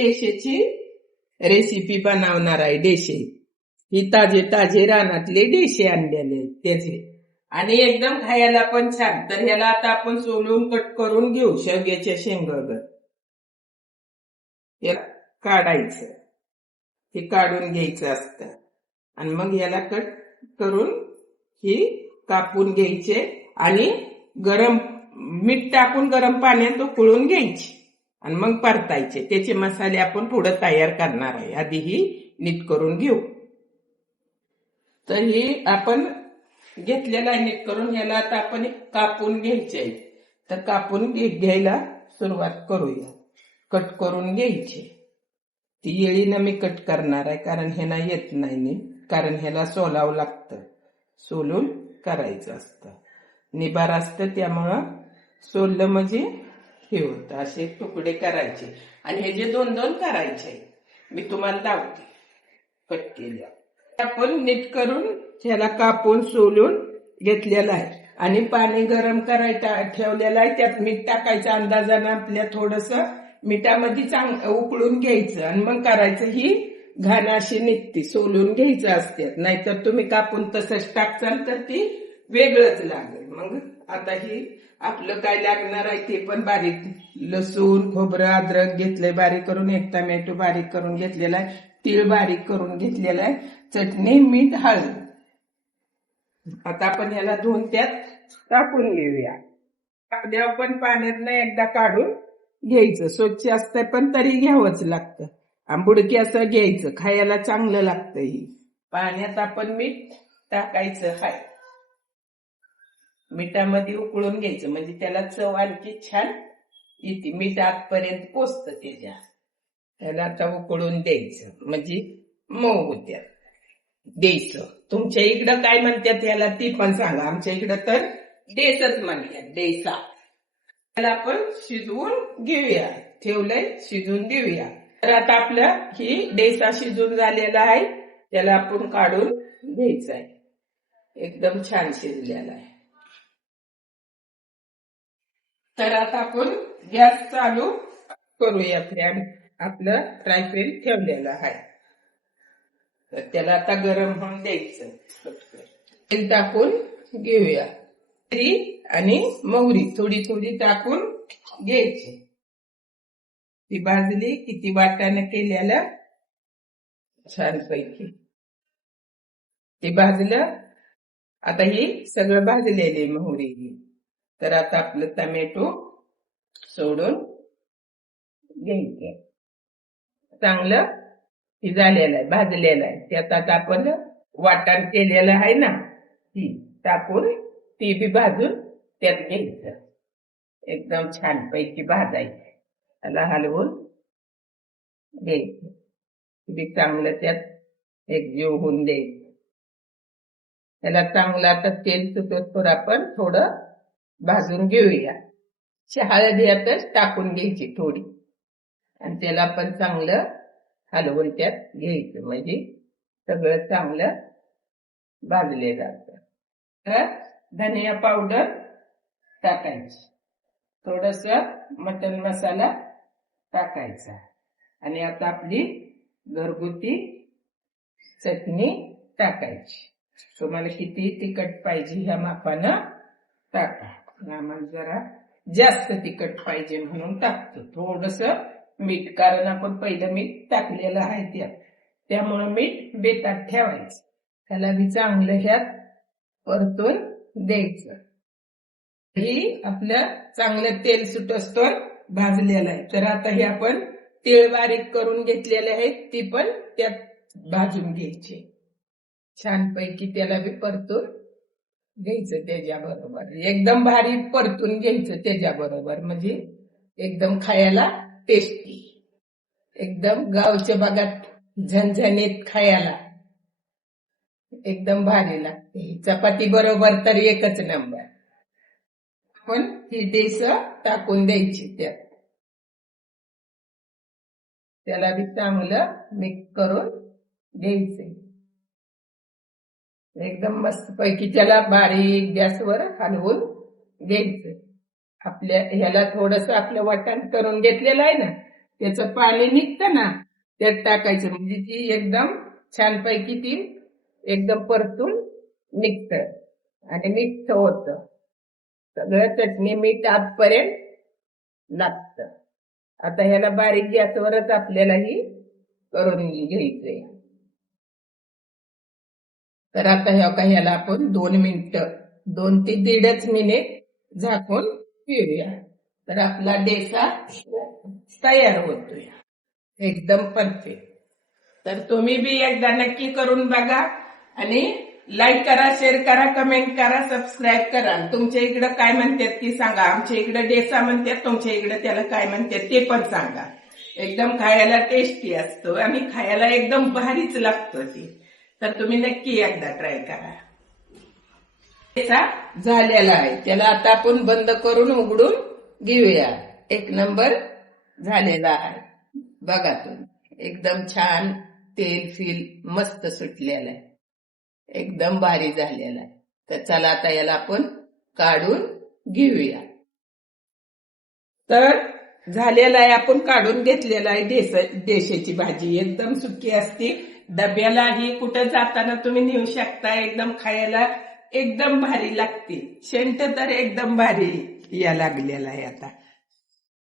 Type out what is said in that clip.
डेशेची recipe बनवणार आहे. डेशे ही ताजे ताजे रानातले डेशे आणलेले त्याचे आणि एकदम खायला पण छान. तर ह्याला आता आपण सोलून कट करून घेऊ शेवग्याच्या शेंगागत. याला काढायचं, हे काढून घ्यायचं असतं आणि मग याला कट करून ही कापून घ्यायचे आणि गरम मीठ टाकून गरम पाण्यात उकळून घ्यायची आणि मग परतायचे. त्याचे मसाले आपण पुढे तयार करणार आहे. आधी ही नीट करून घेऊ. तर ही आपण घेतलेला नीट करून ह्याला आता आपण कापून घ्यायचे. तर कापून घ्यायला सुरुवात करूया. कट करून घ्यायचे. ती येळीनं मी कट करणार आहे कारण ह्याला येत नाही, कारण ह्याला सोलावं लागतं, सोलून करायचं असतं. निबार असतं त्यामुळं सोललं म्हणजे हे होतं. असे तुकडे करायचे आणि हे जे दोन दोन करायचे मी तुम्हाला दाखवते कट केल्या. आपण नीट करून ह्याला कापून सोलून घेतलेला आहे आणि पाणी गरम करायला ठेवलेलं आहे. त्यात मीठ टाकायचं अंदाजानं आपल्या, थोडस मिठामध्ये उकळून घ्यायचं आणि मग करायचं. ही घाण अशी निघते, सोलून घ्यायचं असतात. नाहीतर तुम्ही कापून तसंच टाकचाल तर ती वेगळंच लागेल. मग आता ही आपलं काय लागणार आहे ते पण बारीक लसूण खोबरं अद्रक घेतलंय बारीक करून, एक टमॅटो बारीक करून घेतलेला आहे, तीळ बारीक करून घेतलेला आहे, चटणी मीठ हळद. आता आपण याला धुवून त्यात टाकून घेऊया. टाकल्यावर पण पाण्यातनं एकदा काढून घ्यायचं. स्वच्छ असतं पण तरी घ्यावंच लागतं. आंबुडकी असं घ्यायचं, खायला चांगलं लागतं. ही पाण्यात आपण मीठ टाकायचं हाय, मिठामध्ये उकळून घ्यायचं म्हणजे त्याला चव आणखी छान येते. मीठ आतपर्यंत पोचतं त्याच्या. त्याला आता उकळून द्यायचं म्हणजे मऊ होत्या. द्यायचं. तुमच्या इकडं काय म्हणतात याला ती पण सांगा. आमच्या इकडं तर डेसच म्हणतात, डेसा. त्याला आपण शिजवून घेऊया. ठेवलंय, शिजवून देऊया. तर आता आपलं ही डेसा शिजून झालेला आहे, त्याला आपण काढून घ्यायचं आहे. एकदम छान शिजलेला आहे. तर आता आपण गॅस चालू करूया. फॅन आपलं फ्रायपॅन ठेवलेलं आहे. तर त्याला आता गरम होऊन द्यायचं. तेल टाकून घेऊया. आणि मोहरी थोडी थोडी टाकून घ्यायची. ती भाजली किती वाटाणं केलेलं छानपैकी ते भाजलं. आता ही सगळं भाजलेली मोहरी. तर आता आपलं टमॅटो सोडून घ्यायचं. चांगलं हे झालेलं आहे, भाजलेलं आहे. त्यात आता आपण वाटण केलेलं आहे ना, ती टाकून ती बी भाजून त्यात घ्यायचं. एकदम छानपैकी भाजायचं. त्याला हलवून घ्यायचं. ती चांगलं त्यात एकजीव होऊन द्यायचं. त्याला चांगलं आता तेल सुटतोवर आपण थोडं भाजून घेऊया. हळद यातच टाकून घ्यायची थोडी आणि त्याला पण चांगलं हलवून त्यात घ्यायचं म्हणजे सगळं चांगलं भाजले जातं. तर धनिया पावडर टाकायची, थोडस मटन मसाला टाकायचा आणि आता आपली घरगुती चटणी टाकायची. तुम्हाला किती तिखट पाहिजे ह्या मापानं टाका. आम्हाला जरा जास्त तिखट पाहिजे म्हणून टाकतो. थोडस मीठ, कारण आपण पहिलं मीठ टाकलेलं आहे त्यात, त्यामुळं मीठ बेतात ठेवायचं. त्याला बी चांगलं ह्यात परतून द्यायचं. ही आपलं चांगलं तेल सुटस्तोवर भाजलेलं आहे. तर आता हे आपण तीळ बारीक करून घेतलेले आहेत, ती पण त्यात भाजून घ्यायची. छानपैकी त्याला बी परतून घ्यायचं त्याच्याबरोबर. एकदम भारी परतून घ्यायचं त्याच्याबरोबर म्हणजे एकदम खायला टेस्टी, एकदम गावच्या भागात झणझणीत खायला एकदम भारी लागते. चपाती बरोबर तर एकच नंबर. आपण ही डेस टाकून द्यायची त्यात. त्याला बी चांगलं मिक्स करून घ्यायचं. एकदम मस्त पैकी त्याला बारीक गॅसवर हलवून घ्यायचं. आपल्या ह्याला थोडस आपलं वाटण करून घेतलेलं आहे ना, त्याचं पाणी निघतं ना, त्यात टाकायचं म्हणजे ती एकदम छानपैकी ती एकदम परतून निघतं आणि मिक्स होतं. सगळं चटणी मीठ आतपर्यंत लागतं. आता ह्याला बारीक गॅसवरच आपल्याला ही करून घ्यायचंय. तर आता ह्याला आपण 2 ते 1.5 मिनिट झाकून ठेवूया. तर आपला डोसा तयार होतोय एकदम परफेक्ट. तर तुम्ही बी एकदा नक्की करून बघा आणि लाईक करा, शेअर करा, कमेंट करा, सबस्क्राईब करा. तुमच्या इकडं काय म्हणतात ती सांगा. आमच्या इकडं डोसा म्हणतात, तुमच्या इकडं त्याला काय म्हणतात ते पण सांगा. एकदम खायला टेस्टी असतो आणि खायला एकदम भारीच लागतं ते. तर तुम्ही नक्की एकदा ट्राय करा. डोसा झालेला आहे, त्याला आता आपण बंद करून उघडून घेऊया. एक नंबर झालेला आहे बघा. तुम्ही एकदम छान तेल फील मस्त सुटलेलं आहे, एकदम भारी झालेला आहे. तर चला आता याला आपण काढून घेऊया. तर झालेला आहे, आपण काढून घेतलेला आहे. देशाची भाजी एकदम सुकी असते, डब्यालाही कुठं जाताना तुम्ही नेऊ शकता. एकदम खायला एकदम भारी लागते. शेंट तर एकदम भारी या लागलेला आहे आता.